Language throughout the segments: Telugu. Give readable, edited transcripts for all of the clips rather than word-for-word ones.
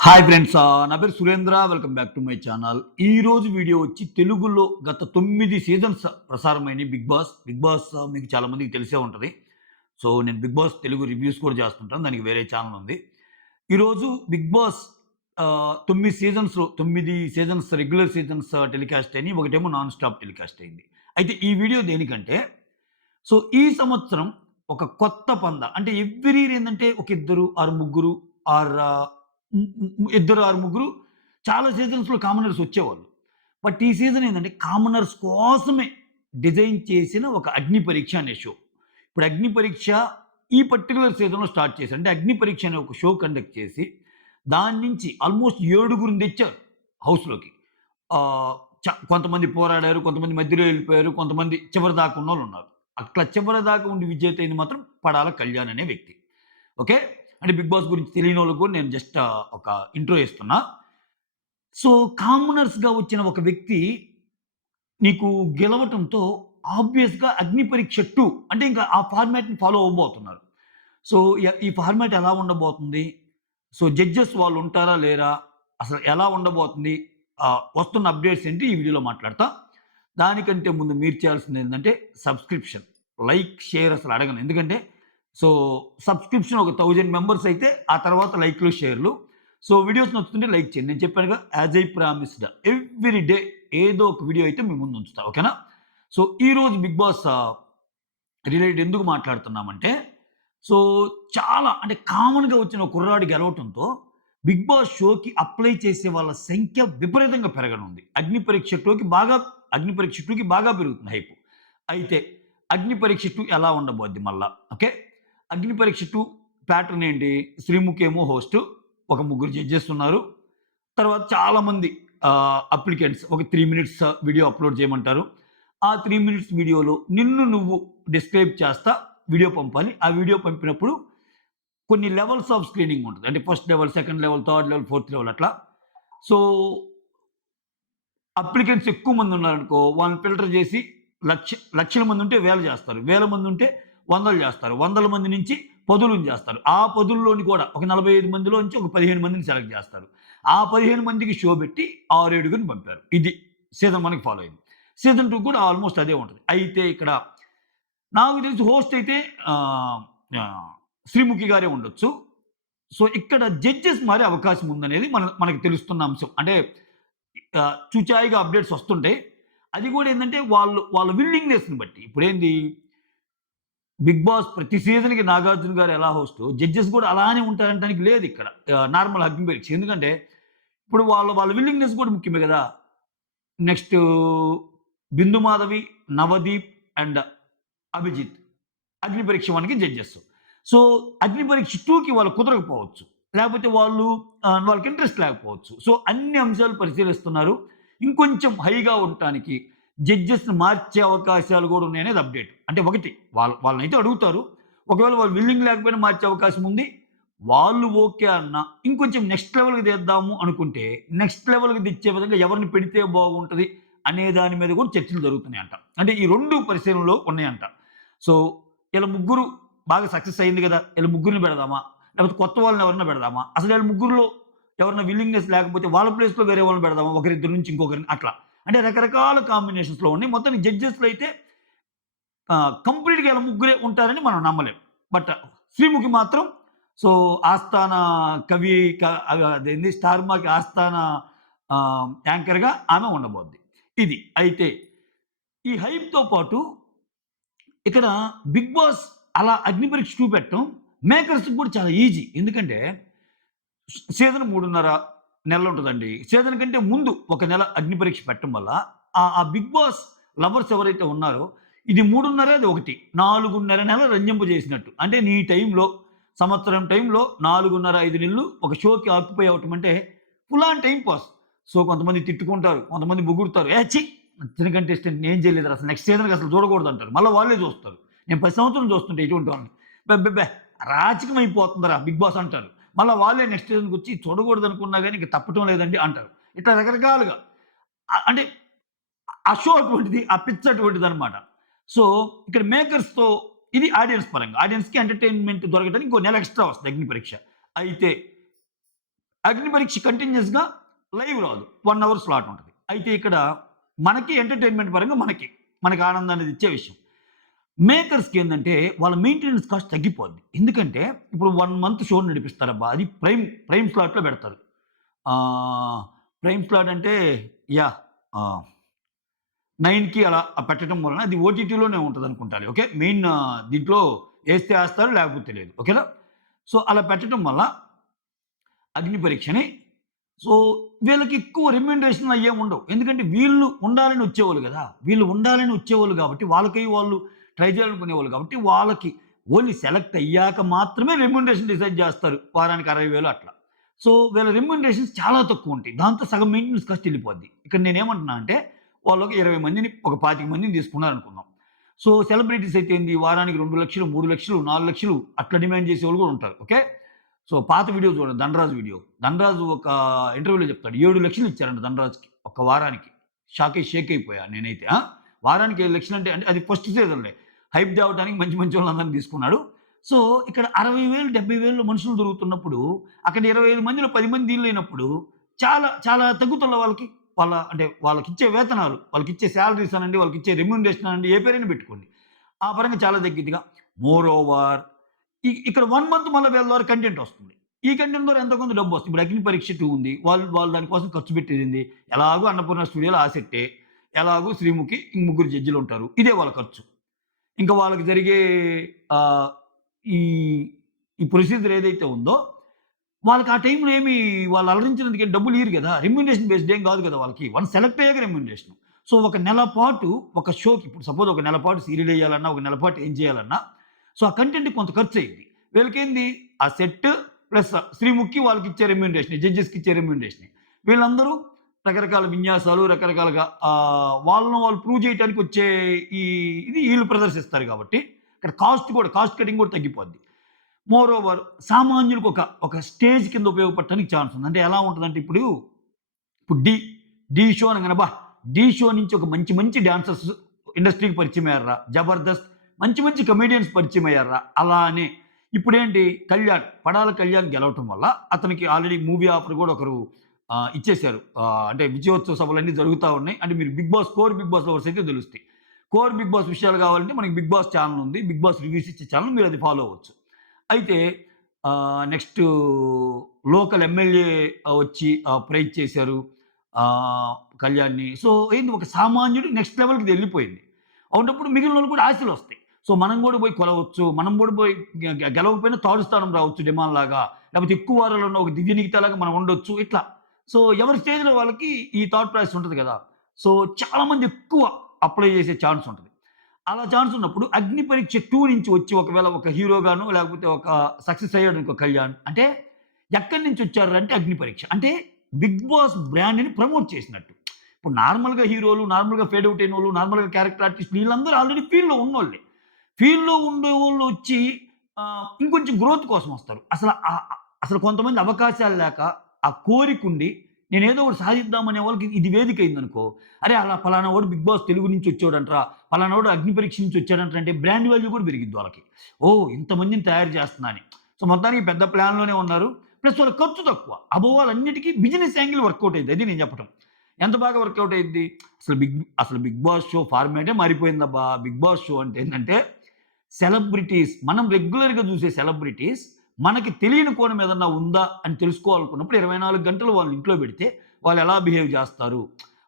హాయ్ ఫ్రెండ్స్ నా పేరు Surendra. Welcome back to my channel. ఈ రోజు వీడియో వచ్చి తెలుగులో గత 9 సీజన్స్ ప్రసారమైన బిగ్ బాస్ మీకు చాలా మందికి తెలిసే ఉంటది. సో నేను బిగ్ బాస్ తెలుగు రివ్యూస్ కూడా చేస్తుంటాను. దానికి వేరే ఛానల్ ఉంది. ఈరోజు big boss 9 seasons regular seasons telecast అయినయి. ఒకటేమో నాన్ స్టాప్ టెలికాస్ట్ అయింది. అయితే ఈ వీడియో దేనికంటే సో ఈ సంవత్సరం ఒక కొత్త పందా అంటే ఎవ్రీ ఇయర్ ఏందంటే ఒక ఇద్దరు ఆర్ ముగ్గురు ఆర్ ఇద్దరు ఆర్ ముగ్గురు చాలా సీజన్స్‌లో కామనర్స్ వచ్చేవాళ్ళు. బట్ ఈ సీజన్ ఏందంటే కామనర్స్ కోసమే డిజైన్ చేసిన ఒక అగ్ని పరీక్ష అనే షో. ఇప్పుడు అగ్ని పరీక్ష ఈ పర్టిక్యులర్ సీజన్‌లో స్టార్ట్ చేశారు. అంటే అగ్ని పరీక్ష అనే ఒక షో కండక్ట్ చేసి దాని నుంచి ఆల్మోస్ట్ 7గురిని తెచ్చారు హౌస్‌లోకి. ఆహ్, కొంతమంది పోరాడారు, కొంతమంది మధ్యలో ఎళ్ళిపోయారు, కొంతమంది చివరి దాకా ఉన్నోళ్ళున్నారు. అట్లా చివరి దాకా ఉండి విజేత అయింది మాత్రం పడాల కళ్యాణ్ అనే వ్యక్తి. ఓకే. అంటే 'బిగ్ బాస్' గురించి తెలియనోళ్ళకి కూడా నేను జస్ట్ ఒక ఇంట్రో ఇస్తున్నా. సో, కామనర్స్‌గా వచ్చిన ఒక వ్యక్తి నీకు గెలవటంతో ఆబ్వియస్‌గా 'అగ్ని పరీక్ష 2' అంటే ఇంకా ఆ ఫార్మాట్‌ని ఫాలో అవ్వబోతున్నారు. సో, ఈ ఫార్మాట్ ఎలా ఉండబోతుంది? సో, జడ్జెస్ వాళ్ళు ఉంటారా? లేరా? అసలు ఎలా ఉండబోతుంది? వస్తున్న అప్డేట్స్ ఏంటి? ఈ వీడియోలో మాట్లాడతా. దానికంటే ముందు మీరు చేయాల్సిందేంటంటే సబ్స్క్రిప్షన్. లైక్, షేర్ అసలు అడగను. ఎందుకంటే సో, సబ్స్క్రిప్షన్ ఒక 1000 మెంబర్స్ అయితే ఆ తర్వాత లైక్‌లు, షేర్‌లు. సో, వీడియోస్ నచ్చుతుంటే లైక్ చేయండి. నేను చెప్పానుగా as I promised every day ఏదో ఒక వీడియో అయితే మీ ముందు ఉంచుతా. ఓకేనా? సో, ఈరోజు 'బిగ్ బాస్' రిలేటెడ్ ఎందుకు మాట్లాడుతున్నామంటే, సో, చాలా అంటే కామన్‌గా వచ్చిన ఒక కుర్రాడు గెలవటంతో 'బిగ్ బాస్' షోకి అప్లై చేసే వాళ్ళ సంఖ్య విపరీతంగా పెరగనుంది. 'అగ్ని పరీక్ష 2'కి బాగా పెరుగుతుంది హైప్. అయితే 'అగ్ని పరీక్ష 2' ఎలా ఉండబోద్ది మళ్ళా. ఓకే. 'అగ్ని పరీక్ష 2' ప్యాటర్న్ ఏంటి? శ్రీముఖి ఏమో హోస్ట్. ఒక ముగ్గురు జడ్జెస్ ఉన్నారు. తర్వాత చాలామంది అప్లికెంట్స్ ఒక 3 మినిట్స్ వీడియో అప్‌లోడ్ చేయమంటారు. ఆ 3 మినిట్స్ వీడియోలో నిన్ను నువ్వు డిస్క్రైబ్ చేస్తా వీడియో పంపాలి. ఆ వీడియో పంపినప్పుడు కొన్ని లెవెల్స్ ఆఫ్ స్క్రీనింగ్ ఉంటది. అంటే first level, second level, third level, fourth level అట్లా. సో, అప్లికెంట్స్ ఎక్కువ మంది ఉన్నారనుకో, వాళ్ళని ఫిల్టర్ చేసి లక్షల మంది ఉంటే వేలు చేస్తారు. వేల మంది ఉంటే వందలు చేస్తారు. వందల మంది నుంచి పదులను చేస్తారు. ఆ పదుల్లోని కూడా ఒక 45 మందిలోంచి ఒక 15 మందిని సెలెక్ట్ చేస్తారు. ఆ 15 మందికి షో పెట్టి 6, 7గురిని పంపారు. ఇది సీజన్ 1కి ఫాలో అయింది. సీజన్ 2 కూడా ఆల్మోస్ట్ అదే ఉంటది. అయితే ఇక్కడ నాకు తెలిసి హోస్ట్ అయితే ఆహ్, ఆహ్, శ్రీముఖి గారే ఉండొచ్చు. సో, ఇక్కడ జడ్జెస్ మారే అవకాశం ఉందనేది మనకు తెలుస్తున్న అంశం. అంటే చూచాయిగా అప్డేట్స్ వస్తుంటాయి. అది కూడా ఏందంటే వాళ్ళ విల్లింగ్‌నెస్‌ని బట్టి. ఇప్పుడేంది 'బిగ్ బాస్' ప్రతి సీజన్‌కి 'నాగార్జున' గారు ఎలా హోస్టో జడ్జెస్ కూడా అలానే ఉంటారనటానికి లేదిక్కడ. నార్మల్ అగ్ని పరీక్ష. ఎందుకంటే ఇప్పుడు వాళ్ళ విల్లింగ్‌నెస్ కూడా ముఖ్యమే గదా! నెక్స్టు 'బిందు మాధవి', 'నవదీప్' అండ్ 'అభిజిత్' 'అగ్ని పరీక్ష 1'కి జడ్జెస్. సో, 'అగ్ని పరీక్ష 2'కి వాళ్ళు కుదరకపోవచ్చు. లేకపోతే వాళ్ళకి ఇంట్రెస్ట్ లేకపోవచ్చు. సో, అన్ని అంశాలు పరిశీలిస్తున్నారు. ఇంకొంచెం హైగా ఉండటానికి జడ్జెస్‌ని మార్చే అవకాశాలు గూడా ఉన్నాయనేది అప్డేట్. అంటే ఒకటి వాళ్ళనైతే అడుగుతారు. ఒకవేళ వాళ్ళు విల్లింగ్ లేకపోయినా మార్చే అవకాశం ఉంది. వాళ్ళు ఓకే అన్నా ఇంకొంచెం నెక్స్ట్ లెవెల్‌కి తెద్దాము అనుకుంటే, నెక్స్ట్ లెవెల్‌కి తెచ్చే విధంగా ఎవరిని పెడితే బాగుంటది అనే దాని మీద కూడా చర్చలు జరుగుతున్నాయంట. అంటే ఈ 2 పరిశీలనలో ఉన్నాయంట. సో, ఈళ్ళ ముగ్గురు బాగా సక్సెస్ అయింది గదా! ఈళ్ళ ముగ్గురిని పెడదామా? లేకపోతే కొత్త వాళ్ళని ఎవరైనా పెడదామా? అసలు ఈళ్ళ ముగ్గురిలో ఎవరైనా విల్లింగ్‌నెస్ లేకపోతే వాళ్ళ ప్లేస్‌లో వేరే వాళ్ళని పెడదామా? ఒకరిద్దరి నుంచి ఇంకొకరిని అట్లా. అంటే రకరకాల కాంబినేషన్స్‌లో ఉన్నాయి. మొత్తానికి జడ్జెస్‌లో అయితే కంప్లీట్‌గా ఈళ్ళ ముగ్గురే ఉంటారని మనం నమ్మలేం. బట్ శ్రీముఖి మాత్రం సో, ఆస్థాన కవి అదేంది 'స్టార్ మాకి' ఆస్థాన యాంకర్‌గా ఆమె ఉండబోద్ది. ఇది. అయితే ఈ హైప్‌తో పాటు ఇక్కడ 'బిగ్ బాస్' అలా 'అగ్ని పరీక్ష 2' పెట్టడం మేకర్స్‌కి కూడా చాలా ఈజీ. ఎందుకంటే సీజన్ 3.5 నెలలుంటదండి. సీజన్ కంటే ముందు ఒక నెల 'అగ్ని పరీక్ష' పెట్టడం వల్ల ఆ 'బిగ్ బాస్' లవర్స్ ఎవరైతే ఉన్నారో ఇది 3.5 అది 1 4.5 నెలలు రంజింపజేసినట్టు. అంటే నీ టైంలో సంవత్సరం టైంలో 4.5, 5 నెలలు ఒక షోకి ఆక్యుపై అవ్వటం అంటే full on time pass. So, కొంతమంది తిట్టుకుంటారు. కొంతమంది పొగుడుతారు. ఛీ! నచ్చిన కంటెస్టెంట్ నేను చేయలేదురా అసలు నెక్స్ట్ సీజన్‌కి అసలు చూడకూడదంటారు. మళ్ళా వాళ్ళే చూస్తారు. నేను 10 సంవత్సరం చూస్తుంటా ఇటువంటి వాళ్ళని. అబ్బెబ్బెబ్బే! అరాచకం అయిపోతుందిరా 'బిగ్ బాస్' అంటారు. మళ్ళా వాళ్ళే నెక్స్ట్ సీజన్‌కొచ్చి చూడకూడదనుకున్నా గాని ఇంక తప్పటం లేదండి అంటారు. ఇట్లా రకరకాలుగా అంటే ఆ షో అటువంటిది. ఆ పిచ్ అటువంటిదనమాట. సో, ఇక్కడ మేకర్స్‌తో ఇది ఆడియన్స్ పరంగా. ఆడియన్స్‌కి ఎంటర్‌టైన్‌మెంట్ దొరకడానికి ఇంకో నెల ఎక్స్‌ట్రా వస్తది 'అగ్ని పరీక్ష'. అయితే అగ్ని పరీక్ష కంటిన్యూస్‌గా లైవ్ రాదు. 1 అవర్ స్లాట్ ఉంటది. అయితే ఇక్కడ మనకి ఎంటర్‌టైన్‌మెంట్ పరంగా మనకి ఆనందాన్ని ఇచ్చే విషయం. మేకర్స్‌కి ఏందంటే వాళ్ళ మెయింటెనెన్స్ కాస్ట్ తగ్గిపోద్ది. ఎందుకంటే ఇప్పుడు 1 మంత్ షో నడిపిస్తారబ్బా! అది ప్రైమ్ స్లాట్‌లో పెడతారు. ఆహ్, ప్రైమ్ స్లాట్ అంటే యాహ్! ఆహ్, 9కి అలా పెట్టడం వలన అది ఓటీటీలోనే ఉంటదనుకుంటాలే. ఓకే. మెయిన్ దీంట్లో ఏస్తే ఏస్తారు లేకపోతే లేదు. ఓకేనా? సో, అలా పెట్టడం వల్ల అగ్ని పరీక్షని సో, వీళ్ళకి ఎక్కువ రెమ్యూనరేషన్‌లు అయ్యేం ఉండవు. ఎందుకంటే వీళ్ళు ఉండాలని వచ్చేవాళ్ళు గదా! వీళ్ళు ఉండాలని వచ్చేవాళ్ళు గాబట్టి, వాళ్ళకి వాళ్ళు ట్రై చేయాలనుకునేవాళ్ళు కాబట్టి, వాళ్ళకి ఓన్లీ సెలెక్ట్ అయ్యాక మాత్రమే రెమ్యూనరేషన్ డిసైడ్ జేస్తారు. వారానికి 60,000 అట్లా. సో, వీళ్ళ రెమ్యూనరేషన్స్ చాలా తక్కువుంటాయి. దాంతో సగం మెయింటెనెన్స్ కాస్ట్ ఎళ్ళిపోద్ది. ఇక్కడ నేనేమంటున్నా అంటే, వాళ్ళు ఒక 20 మందిని, ఒక 25 మందిని తీసుకున్నారనుకుందాం. సో, సెలబ్రిటీస్ అయితే ఏంది వారానికి 2,00,000, 3,00,000, 4,00,000 అట్లా డిమాండ్ చేసేవాళ్ళు గూడా ఉంటారు. ఓకే. సో, పాత వీడియో చూడండి 'ధనరాజు' వీడియో. 'ధనరాజు' ఒక ఇంటర్వ్యూలో చెప్తాడు. 7,00,000 ఇచ్చారంట 'ధనరాజుకి' ఒక్క వారానికి. షేక్ అయిపోయా నేనైతే. వారానికి 7,00,000 అంటే అది ఫస్ట్ సీజన్‌లే. హైప్ తేవడానికి మంచి మంచి వాళ్ళందరిని తీసుకున్నాడు. సో, ఇక్కడ 60,000, 70,000 మనుషులు దొరుకుతున్నప్పుడు, అక్కడ 25 మందిలో 10 మంది దీనిలైనప్పుడు చాలా చాలా తగ్గుతుందా వాళ్ళకి? అంటే వాళ్ళకిచ్చే వేతనాలు, వాళ్ళకిచ్చే సాలరీస్ అనండి, వాళ్ళకిచ్చే రెమ్యూనరేషన్ అనండి, ఏ పేరైనా పెట్టుకోండి. ఆ పరంగా చాలా తగ్గిద్దిగా. మోర్ ఓవర్ ఇక్కడ 1 మంత్ మళ్ళా వీళ్ళ ద్వారా కంటెంట్ వస్తుంది. ఈ కంటెంట్ ద్వారా ఎంతో కొంత డబ్బొస్తుంది. ఇప్పుడు 'అగ్ని పరీక్ష 2' ఉంది. వాళ్ళు దాని కోసం ఖర్చు పెట్టేదేంది? ఎలాగో అన్నపూర్ణ స్టూడియోలో ఆ సెట్టే. ఎలాగో శ్రీముఖి, ముగ్గురు జడ్జిలుంటారు. ఇదే వాళ్ళ ఖర్చు. ఇంకా వాళ్ళకి జరిగే ఆహ్, ఈ ఈ ప్రొసీజర్ ఏదైతే ఉందో, వాళ్ళకి ఆ టైంలో వాళ్ళు అలరించినందుకు డబ్బులు ఇయ్యరు గదా! రెమ్యూనరేషన్ బేస్డ్ ఏం గాదు గదా! వాళ్ళకి. వన్స్ సెలెక్ట్ అయ్యాక రెమ్యూనరేషన్. సో, ఒక నెల పాటు ఒక షోకి ఇప్పుడు సపోజ్ ఒక నెల పాటు సీరియల్ ఎయ్యాలన్నా, ఒక నెల పాటు ఏం చేయాలన్నా, సో, ఆ కంటెంట్‌కి కొంత ఖర్చయిద్ది. వీళ్ళకేంది ఆ సెట్ ప్లస్ శ్రీముఖి వాళ్ళకిచ్చే రెమ్యూనరేషన్, జడ్జెస్‌కిచ్చే రెమ్యూనరేషన్. వీళ్ళందరూ రకరకాల విన్యాసాలు, రకరకాలుగా వాళ్ళని వాళ్ళు ప్రూవ్ చేయటానికి వచ్చే ఈ ఇది ఈళ్ళు ప్రదర్శిస్తారు గాబట్టి, ఇక్కడ కాస్ట్ కటింగ్ గూడా తగ్గిపోద్ది. మోర్ ఓవర్ సామాన్యులకు ఒక స్టేజ్ కింద ఉపయోగపడటానికి ఛాన్స్ ఉంది. అంటే ఎలా ఉంటదంటే ఇప్పుడు 'ఢీ' షో అనగానే అబ్బా! 'ఢీ' షో నుంచి ఒక మంచి మంచి డాన్సర్స్ ఇండస్ట్రీకి పరిచయం అయ్యార్రా. 'జబర్దస్త్' మంచి మంచి కమెడియన్స్ పరిచయం అయ్యార్రా. అలానే ఇప్పుడేంటి 'పడాల కళ్యాణ్' గెలవటం వల్ల అతనికి ఆల్రెడీ మూవీ ఆఫర్ గూడా ఒకరు ఇచ్చేసారు. అంటే విజయోత్సవ సభలన్నీ జరుగుతా ఉన్నాయి. అంటే మీరు కోర్ బిగ్ బాస్ లవర్స్ అయితే తెలుస్తాయి. కోర్ బిగ్ బాస్ విషయాలు కావాలంటే మనకి బిగ్ బాస్ ఛానెల్ ఉంది. బిగ్ బాస్ రివ్యూస్ ఇచ్చే ఛానెల్ మీరు అది ఫాలో అవ్వచ్చు. అయితే నెక్స్టు లోకల్ ఎమ్మెల్యే వచ్చి ప్రైజ్ చేశారు కళ్యాణ్‌ని. సో, ఏంది ఒక సామాన్యుడు నెక్స్ట్ లెవెల్‌కి ఇది ఎళ్ళిపోయింది. అవునప్పుడు మిగిలినోళ్ళకి కూడా ఆశలొస్తాయి. సో, మనం గూడా పోయి కొలవచ్చు. మనం గూడా పోయి గెలవకపోయినా థర్డ్ స్థానం రావచ్చు 'డిమాన్' లాగా. లేకపోతే ఎక్కువ వారాలు ఉన్న ఒక 'దివ్య నిఖిత' లాగా మనం ఉండొచ్చు. ఇట్లా. సో, ఎవరి స్టేజ్‌లో వాళ్ళకి ఈ థాట్ ప్రాసెస్ ఉంటది గదా! సో, చాలామంది ఎక్కువ అప్లై చేసే ఛాన్స్ ఉంటది. అలా ఛాన్స్ ఉన్నప్పుడు 'అగ్ని పరీక్ష 2' నుంచి వచ్చి ఒకవేళ ఒక హీరోగానో లేకపోతే ఒక సక్సెస్ అయ్యాడనుకో 'కళ్యాణ్' అంటే ఎక్కడి నుంచి వచ్చారంటే 'అగ్ని పరీక్ష.' అంటే 'బిగ్ బాస్' బ్రాండ్‌ని ప్రమోట్ చేసినట్టు. ఇప్పుడు నార్మల్‌గా హీరోలు, నార్మల్‌గా ఫేడ్ ఔట్ అయినోళ్ళు, నార్మల్‌గా క్యారెక్టర్ ఆర్టిస్ట్‌లు వీళ్ళందరూ ఆల్రెడీ ఫీల్డ్‌లో ఉన్నోళ్ళే. ఫీల్డ్‌లో ఉండేవోళ్ళు వచ్చి ఇంకొంచెం గ్రోత్ కోసం వస్తారు. అసలు కొంతమంది అవకాశాలు లేక, ఆ కోరికుండి నేనేదో ఒకటి సాధిద్దామనే వాళ్ళకి ఇది వేదిక అయిందనుకో, అరే! అలా పలానా వాడు 'బిగ్ బాస్' తెలుగు నుంచి వచ్చాడంట్రా, పలానా వాడు 'అగ్ని పరీక్ష' నుంచి వచ్చాడంట్రా అంటే బ్రాండ్ వాల్యూ కూడా పెరిగిద్ది వాళ్ళకి. ఓహ్! ఇంతమందిని తయారు చేస్తున్నా అని. సో, మొత్తానికి పెద్ద ప్లాన్‌లోనే ఉన్నారు. ప్లస్ వాళ్ళ ఖర్చు తక్కువ. వాళ్ళన్నిటికి బిజినెస్ యాంగిల్ వర్కౌట్ అయ్యిద్ది. అది నేను చెప్పటం. ఎంత బాగా వర్కౌట్ అయ్యిద్ది? అసలు 'బిగ్ బాస్' షో ఫార్మాటే మారిపోయిందబ్బా! 'బిగ్ బాస్' షో అంటే ఏంటంటే సెలబ్రిటీస్ మనం రెగ్యులర్‌గా చూసే సెలబ్రిటీస్ మనకి తెలియని కోణం ఏదన్నా ఉందా అని తెలుసుకోవాలనుకున్నప్పుడు 24 గంటలు వాళ్ళని ఇంట్లో పెడితే వాళ్ళు ఎలా బిహేవ్ చేస్తారు?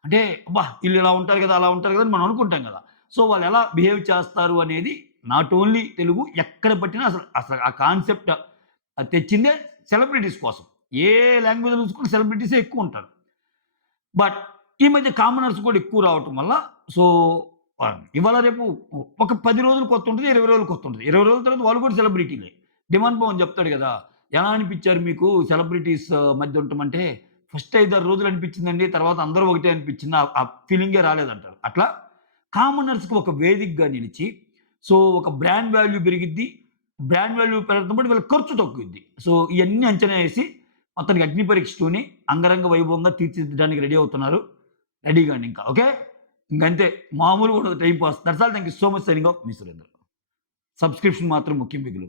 అంటే అబ్బా! ఈళ్ళు ఇలా ఉంటారు కదా! అలా ఉంటారు కదా! అని మనం అనుకుంటాం కదా! సో, వాళ్ళు ఎలా బిహేవ్ చేస్తారు అనేది నాట్ ఓన్లీ తెలుగు ఎక్కడ పట్టినా అసలు ఆ కాన్సెప్ట్ తెచ్చిందే సెలబ్రిటీస్ కోసం. ఏ లాంగ్వేజ్‌లో చూసుకున్న సెలబ్రిటీసే ఎక్కువుంటారు. బట్ ఈ మధ్య కామనర్స్ కూడా ఎక్కువ రావటం వల్ల సో, ఇవాళ రేపు ఒక 10 రోజులు కొత్తుంటది. 20 రోజులు కొత్తుంటది. 20 రోజుల తర్వాత వాళ్ళు కూడా సెలబ్రిటీలే. 'డిమాండ్ పవన్' చెప్తాడు గదా! ఎలా అనిపిచ్చారు మీకు సెలబ్రిటీస్ మధ్య ఉండటమంటే, ఫస్ట్ 5, 6 రోజులు అనిపిచ్చిందండి. తర్వాత అందరూ ఒకటే అనిపిచ్చింది. ఆ ఫీలింగే రాలేదంటారు. అట్లా కామనర్స్‌కి ఒక వేదికగా నిలిచి, సో, ఒక బ్రాండ్ వాల్యూ పెరిగిద్ది. బ్రాండ్ వాల్యూ పెరగడంతో పాటు వీళ్ళ ఖర్చు తగ్గుద్ది. సో, ఇయన్నీ అంచనా ఏసి మొత్తానికి 'అగ్ని పరీక్ష 2'ని అంగరంగ వైభవంగా తీర్చిదిద్దడానికి రెడీ అవుతున్నారు. రెడీగాండి ఇంకా. ఓకే. ఇంకంతే మామూలుగా ఉండదు time pass. That's all. Thank you so much signing off me Surendra. Subscription మాత్రం ముఖ్యం మిగులు.